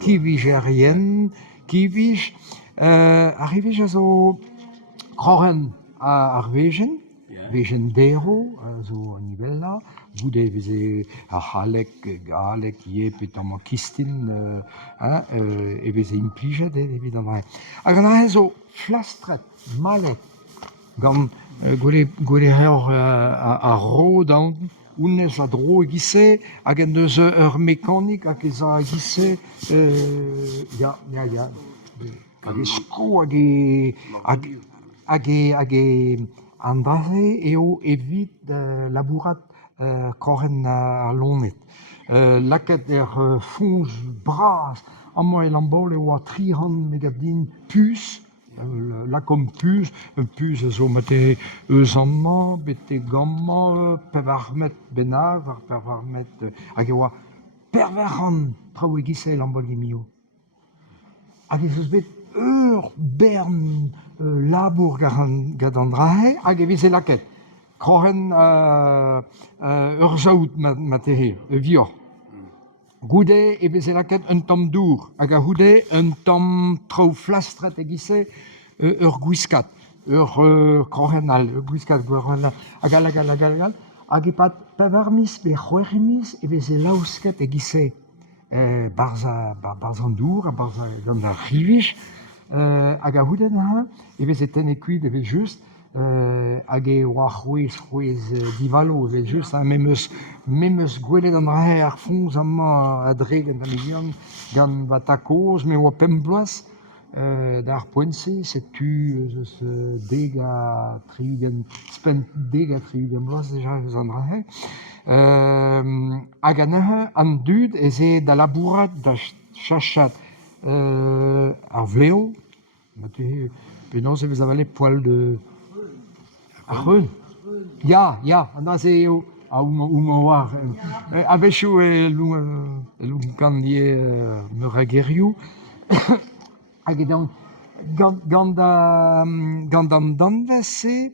Kivigerien, Kivig, arrivez zo kroren ar vejen, vegendero, zo an nivella, goude veze ar halek, yep, ma kistin, e veze implijet, evidemment. Hag an ahe zo flastret, malet, gant gwele a ro daout, ounez a dro egise, hag en deus ur mekanik hag ez a egise, hag e sko hag e andraze eo evit labourat kroren ar lonet. Laket fonj bras, amañ e lambol eo a 300 megadin puce, lakom puce, un puce zo mate eus amañ, bete gamañ, pevarmet bennak, var pevarmet, hag eo a perveran traoù egise e lambol gemio. Hag ez eus bet ur bern labour gant an drahe, hag e veze laket. Kroren ur zaout matehe, vior. Goude e veze laket un tamm dour, hag a goude un tamm traoù flastret egise ur gwiskat, ur krorenal, ur gwiskat krorenal, hag al, hag e pat pevarmis be c'hwermiz e veze laousket egise barz an dour, barz gant ar rivij, hag a goude e veze ten e kuit, e veze just, hag e oa c'hwez divalo, e veze just memeus gwelet an dra ar fonz amañ a dre gant va takoz, me oa pemp bloaz d'ar poent-se, setu eus deg a triugen, spent deg a triugen bloaz deja eus an dra hag an dud ez e da labourat da chachat ar vleo, penaos e vez avale poal de ar reun. Ya, an az eo a ouma war. A vechou e loun kandier meur a gerioù. Hag edan, gant an danvez-se,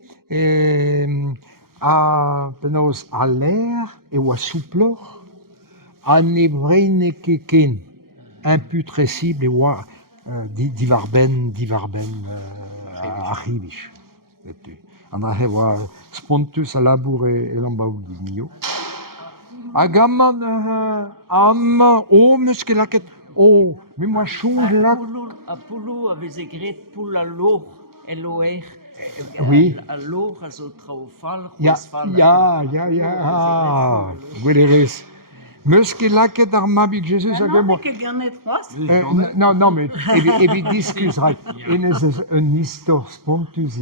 a penaos a ler e oa souploc'h, a ne vrene ket ken imputresibl e oa divarbenn a rivij. An dra oa spontus a labour e lambaoù gemio. Hag amañ, meus ket laket, me moa chonj lak. A poulo a veze gret poul a lor, L-O-R. Oui. A lor a zo traoù fall, Ya, gwelerez. Meus ket laket ar mabig Jesus hag Non, ket ganet c'hoaz. non, mais evit diskus rak. Enez eus un istor spontus